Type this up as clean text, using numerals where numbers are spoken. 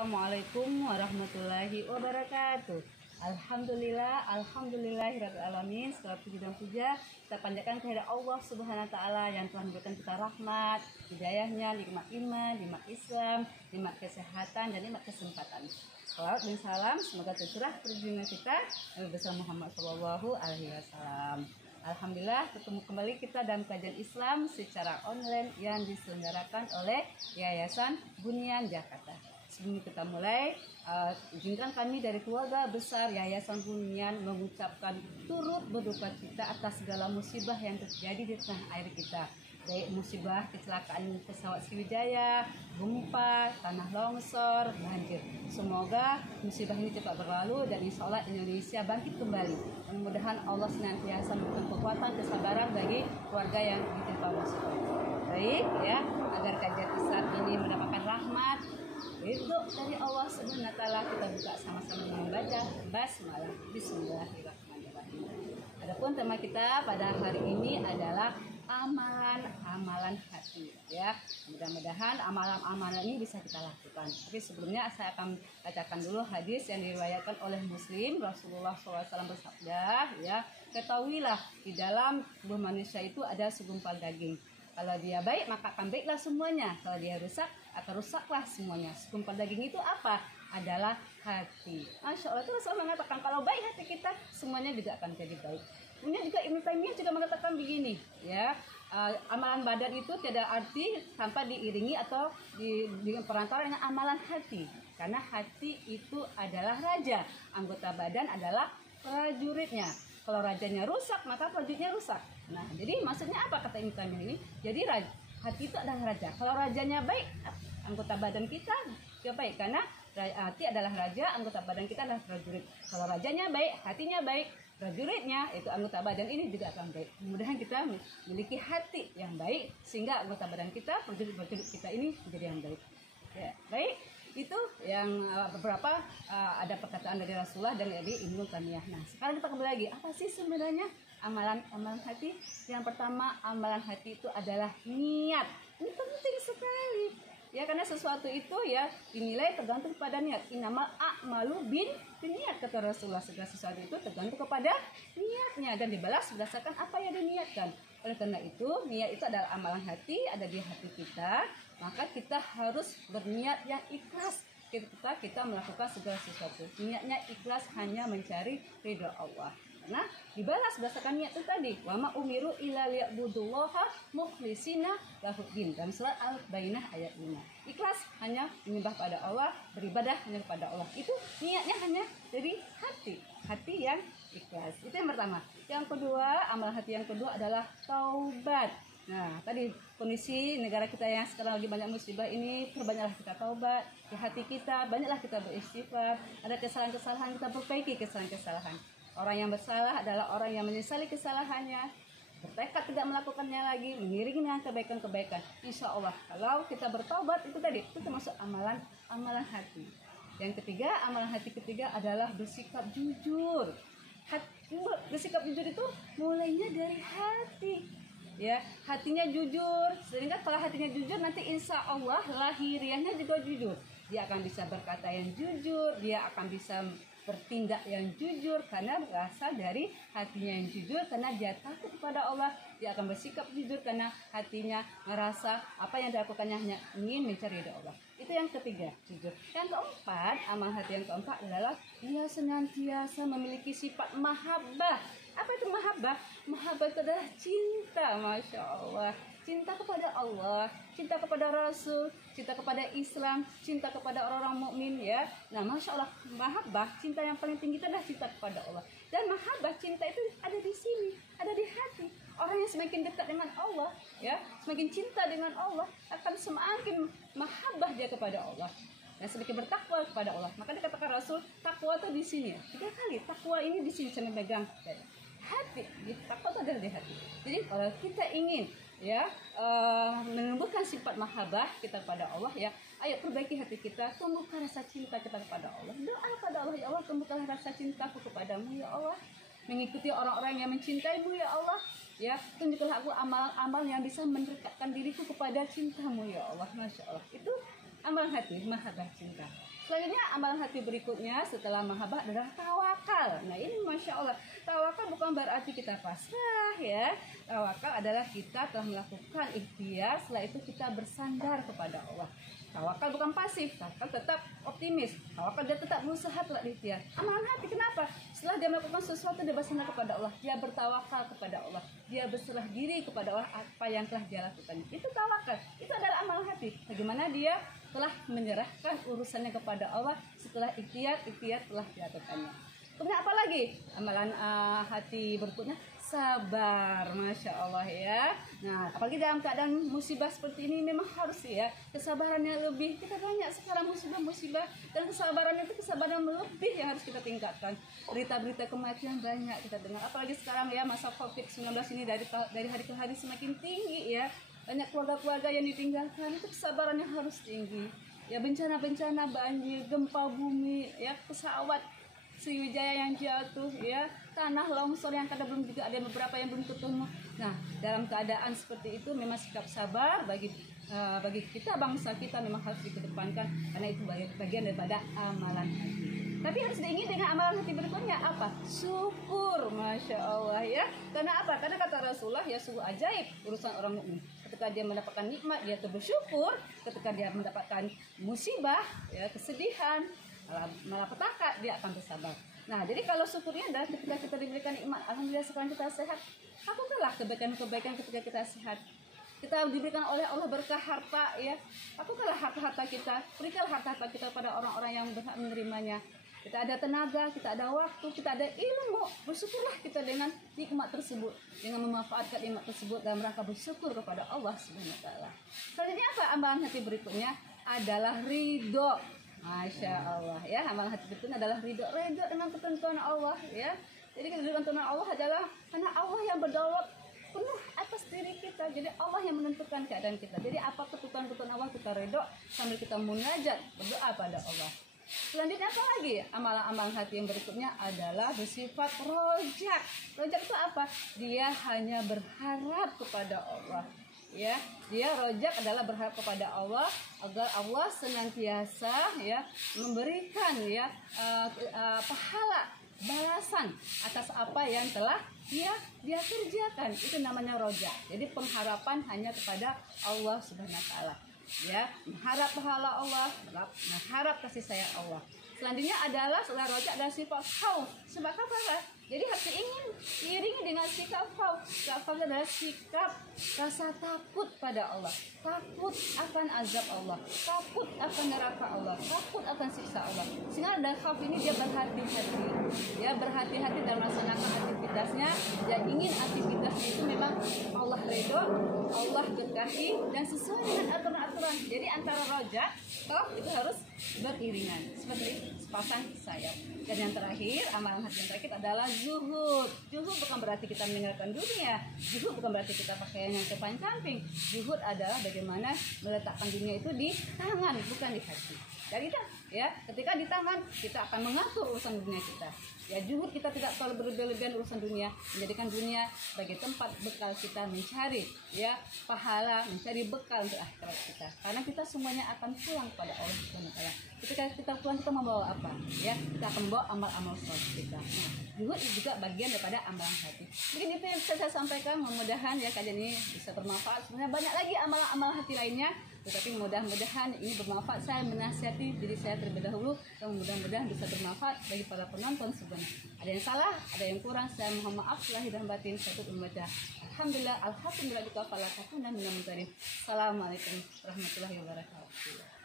Assalamualaikum warahmatullahi wabarakatuh. Alhamdulillahirabbil alamin. Segala puji dan puja kita panjatkan kepada Allah Subhanahu wa taala yang telah memberikan kita rahmat, hidayahnya, nikmat iman, nikmat Islam, nikmat kesehatan dan nikmat kesempatan. Salawat dan salam semoga tercurah perjuangan kita Nabi besar Muhammad sallallahu alaihi wasallam. Alhamdulillah ketemu kembali kita dalam kajian Islam secara online yang diselenggarakan oleh Yayasan Bunyan Jakarta. Sebelum kita mulai, izinkan kami dari keluarga besar Yayasan Bunyan mengucapkan turut berduka cita atas segala musibah yang terjadi di tanah air kita. Baik musibah kecelakaan pesawat Sriwijaya, gempa, tanah longsor, banjir. Semoga musibah ini cepat berlalu dan insya Allah Indonesia bangkit kembali. Mudah-mudahan Allah senantiasa memberikan kekuatan kesabaran bagi keluarga yang ditimpa musibah. Baik ya, agar kajian Islam ini mendapatkan rahmat itu dari Allah Subhanahu wa taala, kita buka sama-sama dengan membaca basmalah. Bismillahirrahmanirrahim. Adapun tema kita pada hari ini adalah amalan hati ya. Mudah-mudahan amalan-amalan ini bisa kita lakukan. Tapi sebelumnya saya akan bacakan dulu hadis yang diriwayatkan oleh Muslim. Rasulullah SAW bersabda ya, ketahuilah di dalam tubuh manusia itu ada segumpal daging. Kalau dia baik maka akan baiklah semuanya. Kalau dia rusak akan rusaklah semuanya. Segumpal daging itu apa? Adalah hati. Masya Allah, itu Rasulullah mengatakan kalau baik hati kita semuanya juga akan jadi baik. Kemudian juga Ibnu Taimiyah juga mengatakan begini ya, amalan badan itu tidak arti tanpa diiringi atau dengan perantara dengan amalan hati. Karena hati itu adalah raja, anggota badan adalah prajuritnya. Kalau rajanya rusak maka prajuritnya rusak. Nah, jadi maksudnya apa kata Ibnu Taimiyah ini? Jadi hati itu adalah raja. Kalau rajanya baik, anggota badan kita juga baik. Karena hati adalah raja, anggota badan kita adalah prajurit. Kalau rajanya baik, hatinya baik, prajuritnya itu anggota badan ini juga akan baik. Mudah-mudahan kita memiliki hati yang baik sehingga anggota badan kita, prajurit kita ini menjadi yang baik. Ya, baik. Itu yang beberapa ada perkataan dari Rasulullah dan dari Ibnu Taimiyah. Nah, sekarang kita kembali lagi. Apa sih sebenarnya amalan hati? Yang pertama, amalan hati itu adalah niat. Ini penting sekali. Ya, karena sesuatu itu ya dinilai tergantung pada niat. Innamal a'malu niat kata Rasulullah. Segala sesuatu itu tergantung kepada niatnya dan dibalas berdasarkan apa yang diniatkan. Oleh karena itu, niat itu adalah amalan hati, ada di hati kita. Maka kita harus berniat yang ikhlas ketika kita melakukan segala sesuatu. Niatnya ikhlas hanya mencari ridha Allah. Karena dibalas berdasarkan niat itu tadi. Wa ma umiru illa liya'budullaha mukhlishina lahuddin. Dalam surat Al-Bayyinah ayat 5. Ikhlas hanya menyembah pada Allah, beribadah hanya kepada Allah. Itu niatnya hanya dari hati. Hati yang ikhlas. Itu yang pertama. Yang kedua, amalan hati yang kedua adalah taubat. Nah, tadi kondisi negara kita yang sekarang lagi banyak musibah ini, perbanyaklah kita taubat di hati kita, banyaklah kita beristighfar. Ada kesalahan-kesalahan, kita perbaiki kesalahan-kesalahan. Orang yang bersalah adalah orang yang menyesali kesalahannya, bertekad tidak melakukannya lagi, mengiringi dengan kebaikan-kebaikan. Insya Allah, kalau kita bertaubat itu tadi, itu termasuk amalan hati. Yang ketiga, amalan hati ketiga adalah bersikap jujur. Bersikap jujur itu mulainya dari hati. Ya, hatinya jujur. Sehingga kalau hatinya jujur nanti insya Allah lahiriahnya juga jujur. Dia akan bisa berkata yang jujur, dia akan bisa bertindak yang jujur karena berasal dari hatinya yang jujur, karena dia takut kepada Allah. Dia akan bersikap jujur karena hatinya merasa apa yang dilakukannya hanya ingin mencari ridha Allah. Itu yang ketiga, jujur. Yang keempat, amal hati yang keempat adalah dia senantiasa memiliki sifat mahabbah. Apa itu mahabbah? Mahabbah itu adalah cinta, Masya Allah. Cinta kepada Allah, cinta kepada Rasul, cinta kepada Islam, cinta kepada orang-orang mukmin ya. Nah, Masya Allah, mahabbah, cinta yang paling tinggi itu adalah cinta kepada Allah. Dan mahabbah, cinta itu ada di sini, ada di hati. Orang yang semakin dekat dengan Allah, ya, semakin cinta dengan Allah, akan semakin mahabbah dia kepada Allah. Dan semakin bertakwa kepada Allah. Maka dikatakan Rasul, takwa itu di sini. 3 kali, takwa ini di sini saya memegang. Hati, takwa itu adalah di hati. Jadi kalau kita ingin ya menumbuhkan sifat mahabbah kita kepada Allah ya, ayo perbaiki hati kita, tumbuhkan rasa cinta kita kepada Allah. Doa kepada Allah, ya Allah tumbuhkan rasa cintaku kepadamu ya Allah, mengikuti orang-orang yang mencintaimu ya Allah. Ya, tunjukkanlah aku amal-amal yang bisa mendekatkan diriku kepada cintamu ya Allah. Masya Allah. Itu amalan hati, mahabbah cinta. Selanjutnya amalan hati berikutnya setelah mahabbah adalah tawakal. Nah ini Masya Allah, tawakal bukan berarti kita pasrah ya. Tawakal adalah kita telah melakukan ikhtiar, setelah itu kita bersandar kepada Allah. Tawakal bukan pasif, tawakal tetap optimis. Tawakal dia tetap berusaha, telah ikhtiar. Amalan hati kenapa? Setelah dia melakukan sesuatu, dia bersandar kepada Allah, dia bertawakal kepada Allah, dia berserah diri kepada Allah apa yang telah dia lakukan. Itu tawakal, itu adalah amalan hati. Bagaimana dia telah menyerahkan urusannya kepada Allah setelah ikhtiar telah dilakukannya. Kemudian apa lagi? Amalan hati berikutnya sabar, Masya Allah ya. Nah, apalagi dalam keadaan musibah seperti ini memang harus ya kesabarannya lebih. Kita banyak sekarang musibah dan kesabaran itu kesabaran lebih yang harus kita tingkatkan. Berita-berita kematian banyak kita dengar. Apalagi sekarang ya masa COVID-19 ini dari hari ke hari semakin tinggi ya. Banyak keluarga-keluarga yang ditinggalkan, itu kesabarannya harus tinggi. Ya bencana-bencana banjir, gempa bumi, ya pesawat Sriwijaya yang jatuh, ya tanah longsor yang kadang belum juga ada beberapa yang belum ketemu. Nah, dalam keadaan seperti itu memang sikap sabar bagi kita bangsa kita memang harus dikedepankan karena itu bagian daripada amalan hati. Tapi harus diingat dengan amalan hati berikutnya apa? Syukur, Masya Allah ya. Karena apa? Karena kata Rasulullah ya sungguh ajaib urusan orang mukmin. Ketika dia mendapatkan nikmat dia bersyukur, ketika dia mendapatkan musibah ya kesedihan malapetaka dia akan bersabar. Nah, jadi kalau syukurnya adalah ketika kita diberikan nikmat, alhamdulillah sekarang kita sehat. Lakukanlah kebaikan-kebaikan ketika kita sehat. Kita diberikan oleh Allah berkah harta ya. Lakukanlah harta-harta kita, berikanlah harta-harta kita pada orang-orang yang berhak menerimanya. Kita ada tenaga, kita ada waktu, kita ada ilmu. Bersyukurlah kita dengan nikmat tersebut, dengan memanfaatkan nikmat tersebut dalam rangka bersyukur kepada Allah Subhanahu wa taala. Selanjutnya apa amalan hati berikutnya adalah ridho. Masya Allah ya, amalan hati berikutnya adalah ridho dengan ketentuan Allah ya. Jadi ketentuan Allah adalah karena Allah yang berdaulat penuh atas diri kita. Jadi Allah yang menentukan keadaan kita. Jadi apa ketentuan Allah kita ridho sambil kita munajat berdoa pada Allah. Selanjutnya apa lagi? Amalan-amalan hati yang berikutnya adalah bersifat rojak. Rojak itu apa? Dia hanya berharap kepada Allah. Ya, dia rojak adalah berharap kepada Allah agar Allah senantiasa ya memberikan ya pahala balasan atas apa yang telah dia kerjakan. Itu namanya rojak. Jadi pengharapan hanya kepada Allah Subhanahu wa taala. Ya, mengharap pahala Allah, mengharap kasih sayang Allah. Selanjutnya adalah setelah rojak dan sifat khauf. Sebab apa? Jadi harus diiringi dengan sikap khauf. Sikap khauf adalah sikap rasa takut pada Allah, takut akan azab Allah, takut akan neraka Allah, takut akan siksa Allah. Sehingga dari khauf ini dia berhati-hati, ya berhati-hati dalam melaksanakan aktivitasnya. Dia ingin aktivitasnya itu memang Allah ridho, Allah berkahi dan sesuai dengan aturan-aturan. Jadi antara rojak, khauf itu harus beriringan seperti sepasang sayap. Dan yang terakhir, amalan hati yang terakhir adalah zuhud. Zuhud bukan berarti kita meninggalkan dunia. Zuhud bukan berarti kita pakaian yang kepancamping. Zuhud adalah bagaimana meletakkan dunia itu di tangan, bukan di hati. Jadi kita ya, ketika di tangan kita akan mengatur urusan dunia kita. Ya, zuhud kita tidak terlalu berlebihan urusan dunia, menjadikan dunia sebagai tempat bekal kita mencari ya pahala, mencari bekal untuk akhirat kita. Karena kita semuanya akan pulang kepada Allah Subhanahu wa taala. Ketika kita pulang kita membawa apa? Ya, kita akan membawa amal-amal saleh kita. Nah, zuhud juga bagian daripada amalan hati. Mungkin itu yang bisa saya sampaikan, mudah-mudahan ya kajian ini bisa bermanfaat. Sebenarnya banyak lagi amalan-amalan hati lainnya, tetapi mudah-mudahan ini bermanfaat. Saya menasihati diri saya terlebih dahulu dan mudah-mudahan bisa bermanfaat bagi para penonton sebenarnya. Ada yang salah, ada yang kurang, saya mohon maaf lahir dan batin. Saya tutup membaca alhamdulillah, alhamdulillah, Assalamualaikum warahmatullahi wabarakatuh.